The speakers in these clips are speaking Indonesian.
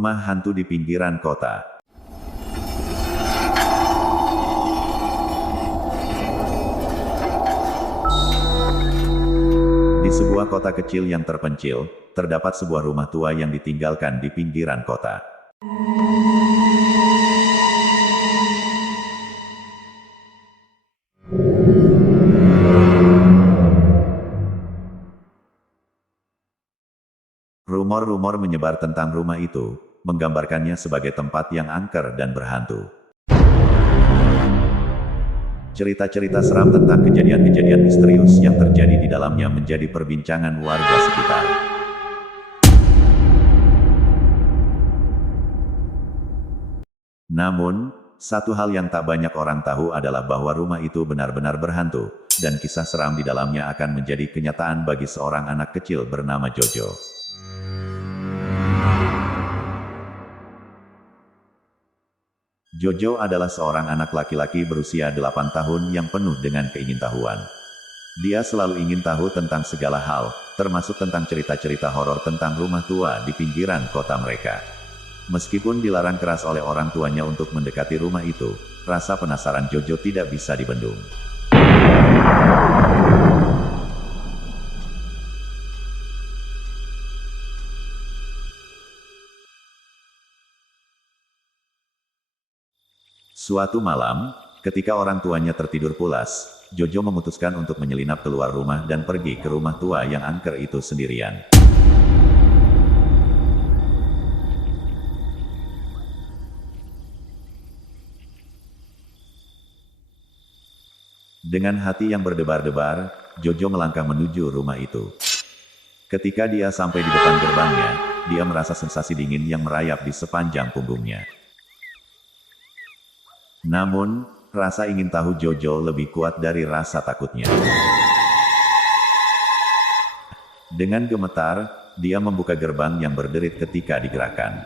Rumah hantu di pinggiran kota. Di sebuah kota kecil yang terpencil, terdapat sebuah rumah tua yang ditinggalkan di pinggiran kota. Rumor-rumor menyebar tentang rumah itu, menggambarkannya sebagai tempat yang angker dan berhantu. Cerita-cerita seram tentang kejadian-kejadian misterius yang terjadi di dalamnya menjadi perbincangan warga sekitar. Namun, satu hal yang tak banyak orang tahu adalah bahwa rumah itu benar-benar berhantu, dan kisah seram di dalamnya akan menjadi kenyataan bagi seorang anak kecil bernama Jojo. Jojo adalah seorang anak laki-laki berusia 8 tahun yang penuh dengan keingintahuan. Dia selalu ingin tahu tentang segala hal, termasuk tentang cerita-cerita horor tentang rumah tua di pinggiran kota mereka. Meskipun dilarang keras oleh orang tuanya untuk mendekati rumah itu, rasa penasaran Jojo tidak bisa dibendung. Suatu malam, ketika orang tuanya tertidur pulas, Jojo memutuskan untuk menyelinap keluar rumah dan pergi ke rumah tua yang angker itu sendirian. Dengan hati yang berdebar-debar, Jojo melangkah menuju rumah itu. Ketika dia sampai di depan gerbangnya, dia merasa sensasi dingin yang merayap di sepanjang punggungnya. Namun, rasa ingin tahu Jojo lebih kuat dari rasa takutnya. Dengan gemetar, dia membuka gerbang yang berderit ketika digerakkan.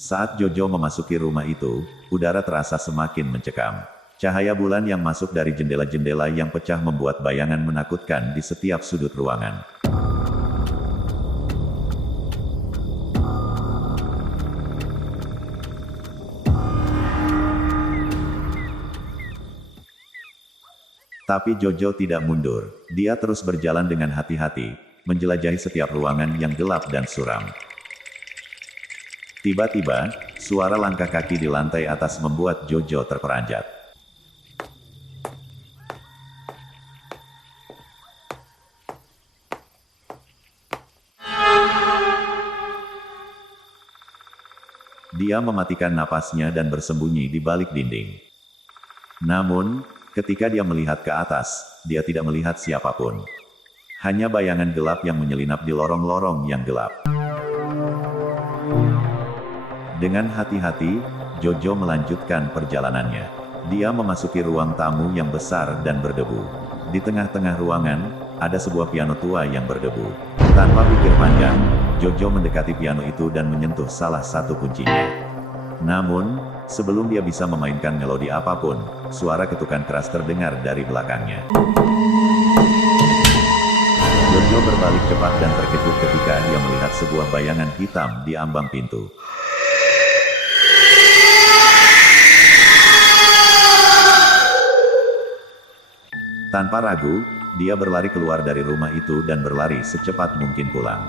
Saat Jojo memasuki rumah itu, udara terasa semakin mencekam. Cahaya bulan yang masuk dari jendela-jendela yang pecah membuat bayangan menakutkan di setiap sudut ruangan. Tapi Jojo tidak mundur. Dia terus berjalan dengan hati-hati, menjelajahi setiap ruangan yang gelap dan suram. Tiba-tiba, suara langkah kaki di lantai atas membuat Jojo terperanjat. Dia mematikan napasnya dan bersembunyi di balik dinding. Namun, ketika dia melihat ke atas, dia tidak melihat siapapun. Hanya bayangan gelap yang menyelinap di lorong-lorong yang gelap. Dengan hati-hati, Jojo melanjutkan perjalanannya. Dia memasuki ruang tamu yang besar dan berdebu. Di tengah-tengah ruangan, ada sebuah piano tua yang berdebu. Tanpa pikir panjang, Jojo mendekati piano itu dan menyentuh salah satu kuncinya. Namun, sebelum dia bisa memainkan melodi apapun, suara ketukan keras terdengar dari belakangnya. Jojo berbalik cepat dan terkejut ketika dia melihat sebuah bayangan hitam di ambang pintu. Tanpa ragu, dia berlari keluar dari rumah itu dan berlari secepat mungkin pulang.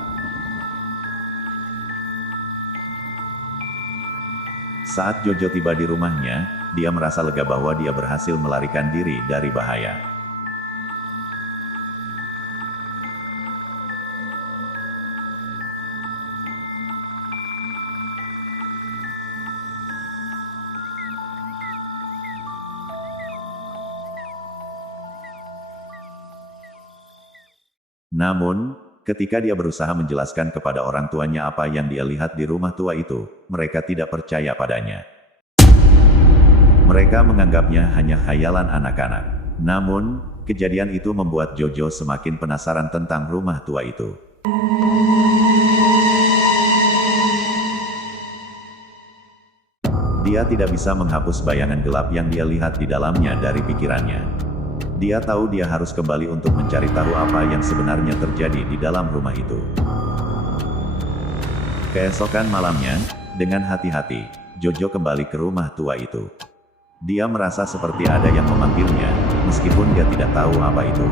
Saat Jojo tiba di rumahnya, dia merasa lega bahwa dia berhasil melarikan diri dari bahaya. Namun, ketika dia berusaha menjelaskan kepada orang tuanya apa yang dia lihat di rumah tua itu, mereka tidak percaya padanya. Mereka menganggapnya hanya khayalan anak-anak. Namun, kejadian itu membuat Jojo semakin penasaran tentang rumah tua itu. Dia tidak bisa menghapus bayangan gelap yang dia lihat di dalamnya dari pikirannya. Dia tahu dia harus kembali untuk mencari tahu apa yang sebenarnya terjadi di dalam rumah itu. Keesokan malamnya, dengan hati-hati, Jojo kembali ke rumah tua itu. Dia merasa seperti ada yang memanggilnya, meskipun dia tidak tahu apa itu.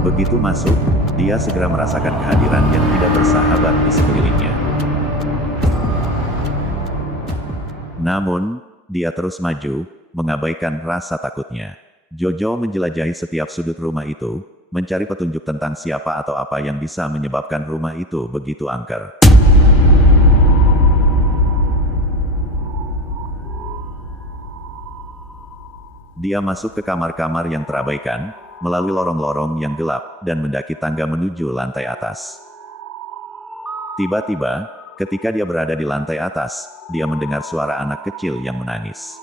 Begitu masuk, dia segera merasakan kehadiran yang tidak bersahabat di sekelilingnya. Namun, dia terus maju, mengabaikan rasa takutnya. Jojo menjelajahi setiap sudut rumah itu, mencari petunjuk tentang siapa atau apa yang bisa menyebabkan rumah itu begitu angker. Dia masuk ke kamar-kamar yang terabaikan, melalui lorong-lorong yang gelap, dan mendaki tangga menuju lantai atas. Tiba-tiba, ketika dia berada di lantai atas, dia mendengar suara anak kecil yang menangis.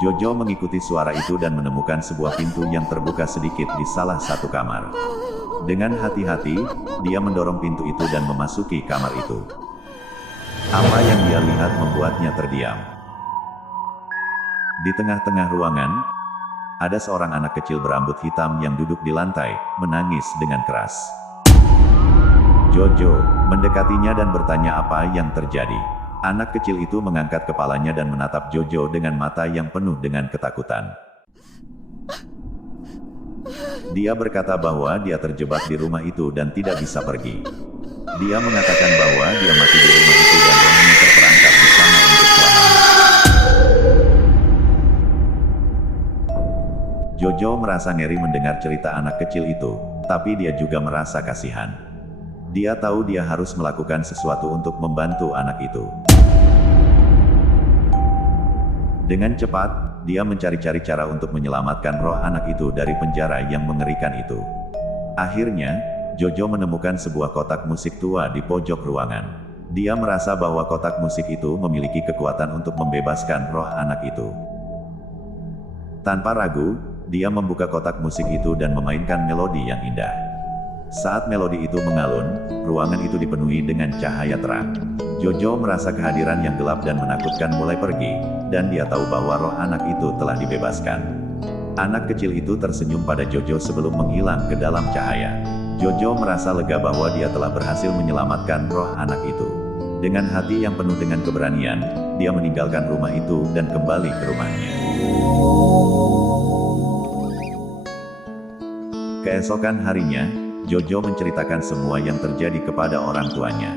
Jojo mengikuti suara itu dan menemukan sebuah pintu yang terbuka sedikit di salah satu kamar. Dengan hati-hati, dia mendorong pintu itu dan memasuki kamar itu. Apa yang dia lihat membuatnya terdiam. Di tengah-tengah ruangan, ada seorang anak kecil berambut hitam yang duduk di lantai, menangis dengan keras. Jojo mendekatinya dan bertanya apa yang terjadi. Anak kecil itu mengangkat kepalanya dan menatap Jojo dengan mata yang penuh dengan ketakutan. Dia berkata bahwa dia terjebak di rumah itu dan tidak bisa pergi. Dia mengatakan bahwa dia mati di rumah itu dan rohnya terperangkap di sana untuk selamanya. Jojo merasa ngeri mendengar cerita anak kecil itu, tapi dia juga merasa kasihan. Dia tahu dia harus melakukan sesuatu untuk membantu anak itu. Dengan cepat, dia mencari-cari cara untuk menyelamatkan roh anak itu dari penjara yang mengerikan itu. Akhirnya, Jojo menemukan sebuah kotak musik tua di pojok ruangan. Dia merasa bahwa kotak musik itu memiliki kekuatan untuk membebaskan roh anak itu. Tanpa ragu, dia membuka kotak musik itu dan memainkan melodi yang indah. Saat melodi itu mengalun, ruangan itu dipenuhi dengan cahaya terang. Jojo merasa kehadiran yang gelap dan menakutkan mulai pergi, dan dia tahu bahwa roh anak itu telah dibebaskan. Anak kecil itu tersenyum pada Jojo sebelum menghilang ke dalam cahaya. Jojo merasa lega bahwa dia telah berhasil menyelamatkan roh anak itu. Dengan hati yang penuh dengan keberanian, dia meninggalkan rumah itu dan kembali ke rumahnya. Keesokan harinya, Jojo menceritakan semua yang terjadi kepada orang tuanya.